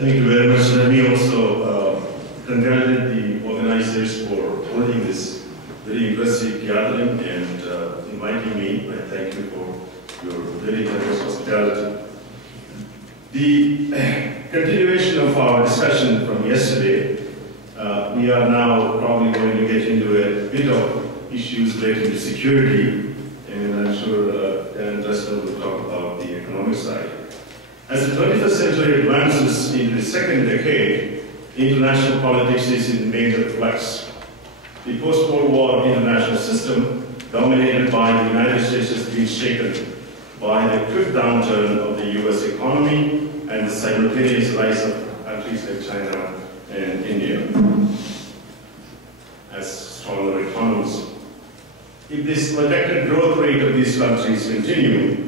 Thank you very much. Let me also congratulate the organizers for holding this very impressive gathering and inviting me. I thank you for your very generous hospitality. The continuation of our discussion from yesterday, we are now probably going to get into a bit of issues related to security, and I'm sure Dan Dresden will talk about the economic side. As the 21st century advances into the second decade, international politics is in major flux. The post-World War international system, dominated by the United States, has been shaken by the quick downturn of the US economy and the simultaneous rise of countries like China and India as stronger economies. If this projected growth rate of these countries continue,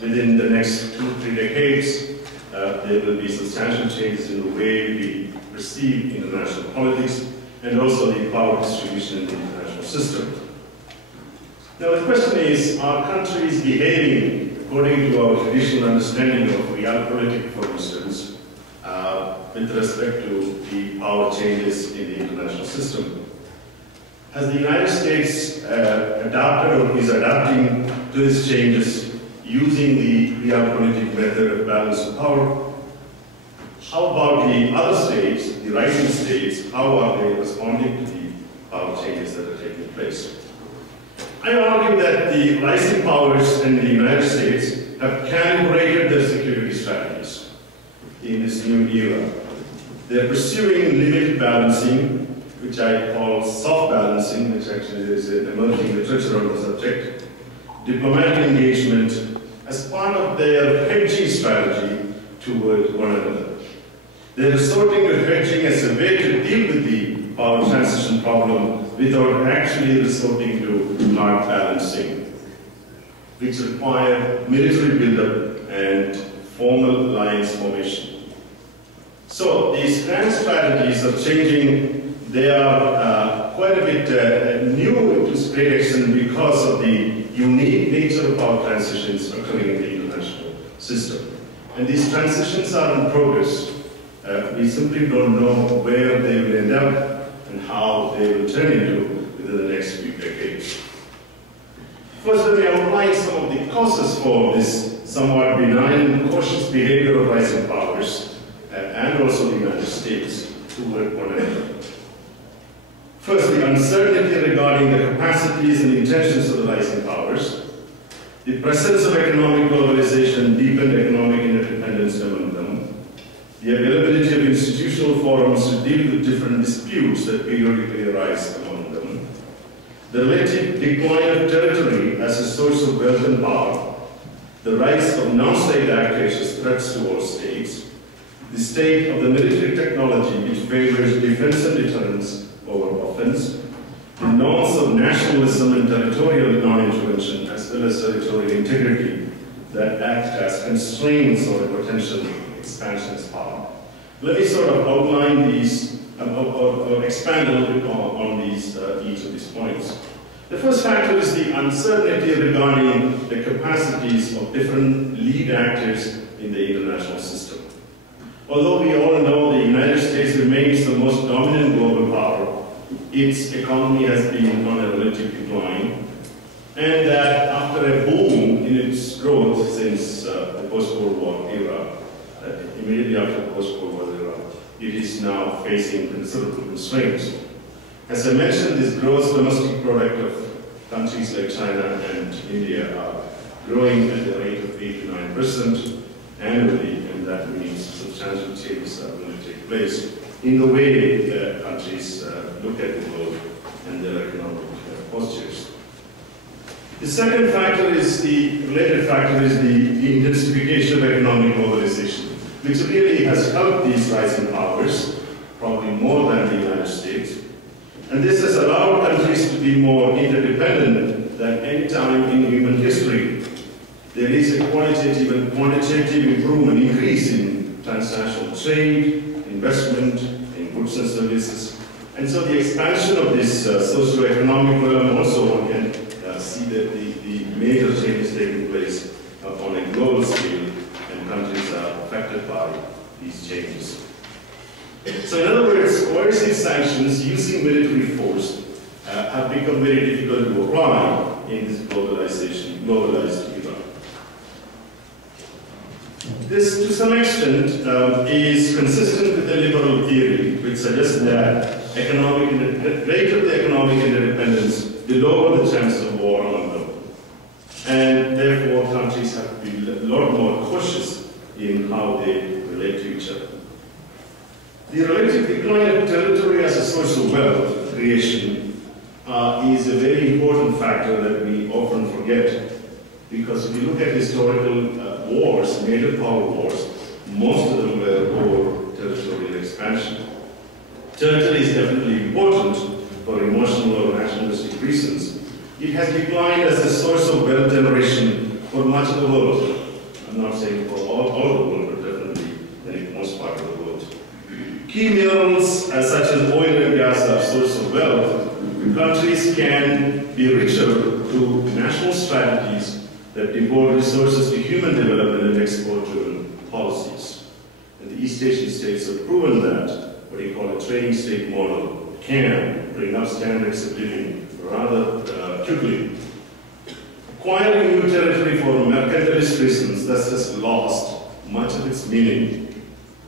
within the next 2-3 decades, there will be substantial changes in the way we perceive international politics and also the power distribution in the international system. Now the question is, are countries behaving according to our traditional understanding of realpolitik, for instance, with respect to the power changes in the international system? Has the United States adapted or is adapting to these changes using the realpolitik method of balance of power? How about the other states, the rising states, how are they responding to the power changes that are taking place? I argue that the rising powers in the United States have calibrated their security strategies in this new era. They're pursuing limit balancing, which I call soft balancing, which actually is an emerging literature on the subject, diplomatic engagement, as part of their hedging strategy toward one another. They're resorting to hedging as a way to deal with the power transition problem without actually resorting to hard balancing, which require military buildup and formal alliance formation. So these grand strategies are changing. They are quite a bit new to great extent because of the unique nature of power transitions occurring in the international system. And these transitions are in progress. We simply don't know where they will end up and how they will turn into within the next few decades. First, let me outline some of the causes for this somewhat benign and cautious behavior of rising powers and also the United States toward one another. First, the uncertainty regarding the capacities and intentions of the rising powers, the presence of economic globalization, deepened economic interdependence among them, the availability of institutional forums to deal with different disputes that periodically arise among them, the relative decline of territory as a source of wealth and power, the rise of non-state actors as threats to all states, the state of the military technology which favors defense and deterrence over offense, the norms of nationalism and territorial non-intervention as well as territorial integrity that act as constraints on a potential expansionist power. Let me sort of outline these or expand a little bit on these, each of these points. The first factor is the uncertainty regarding the capacities of different lead actors in the international system. Although we all know the United States remains the most dominant global power, its economy has been on a relative decline, and that after a boom in its growth since the post-World War era, immediately after the post-World War era, it is now facing considerable constraints. As I mentioned, this gross domestic product of countries like China and India are growing at the rate of 8 to 9% annually, and that means substantial changes are going to take place in the way countries look at the world and their economic postures. The second factor is related factor is the intensification of economic globalization, which really has helped these rising powers, probably more than the United States. And this has allowed countries to be more interdependent than any time in human history. There is a qualitative and quantitative improvement, increase in transnational trade, investment in goods and services. And so the expansion of this socio-economic realm also one can see that the major changes taking place on a global scale, and countries are affected by So in other words, coercive sanctions using military force have become very difficult to apply in this globalized era. This, to some extent, is consistent with the liberal theory, which suggests that greater the economic interdependence, the lower the chance of war among them. And therefore, countries have to be a lot more cautious in how they relate to each other. The relative decline of territory as a source of wealth creation is a very important factor that we often forget. Because if you look at historical wars, major power wars, most of them were over territorial expansion. Territory is definitely important for emotional or nationalistic reasons. It has declined as a source of wealth generation for much of the world. I'm not saying for all the world, but definitely in most part of the world. Key minerals such as oil and gas are a source of wealth. Countries can be richer through national strategies that devote resources to human development and export-driven policies. And the East Asian states have proven that what you call a trading state model can bring up standards of living rather quickly. Acquiring new territory for mercantilist reasons thus has lost much of its meaning.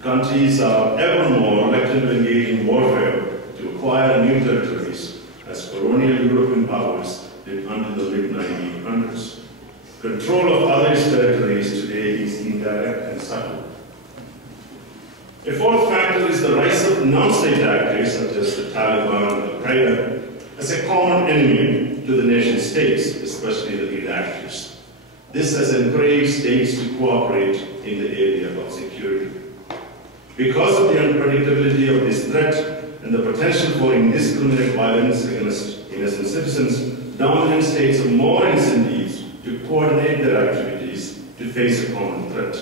Countries are ever more reluctant to engage in warfare to acquire new territories, as colonial European powers did until the mid-1900s. Control of others' territories today is indirect and subtle. A fourth factor is the rise of non-state actors, such as the Taliban and Al-Qaeda, as a common enemy to the nation states, especially the lead actors. This has encouraged states to cooperate in the area of security. Because of the unpredictability of this threat and the potential for indiscriminate violence against innocent citizens, dominant states have more incentives to coordinate their activities to face a common threat.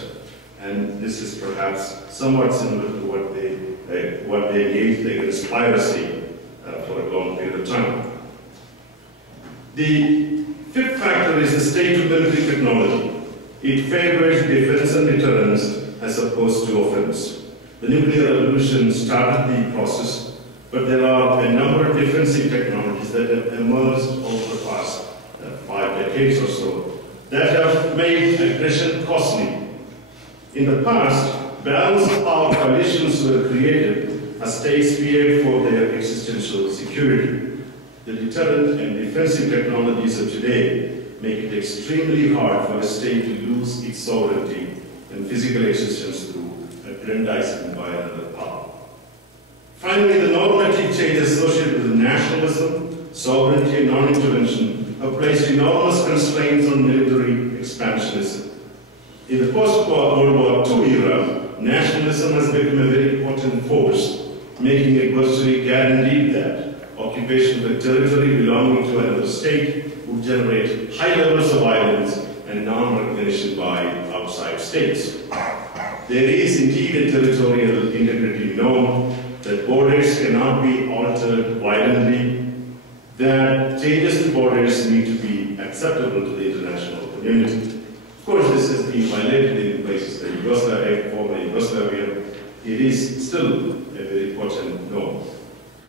And this is perhaps somewhat similar to what they engaged against piracy for a long period of time. The fifth factor is the state of military technology. It favors defense and deterrence as opposed to offense. The nuclear revolution started the process, but there are a number of defensive technologies that have emerged over the past 5 decades or so that have made aggression costly. In the past, balance of power coalitions were created as states feared for their existential security. The deterrent and defensive technologies of today make it extremely hard for a state to lose its sovereignty and physical existence through aggrandizement by another power. Finally, the normative changes associated with nationalism, sovereignty, and non-intervention have placed enormous constraints on military expansionism. In the post-World War II era, nationalism has become a very important force, making it virtually guaranteed that occupation of a territory belonging to another state would generate high levels of violence and non-recognition by outside states. There is indeed a territorial integrity norm, that borders cannot be altered violently, that changes to borders need to be acceptable to the international community. Of course, this has been violated in places like Yugoslavia, former Yugoslavia. It is still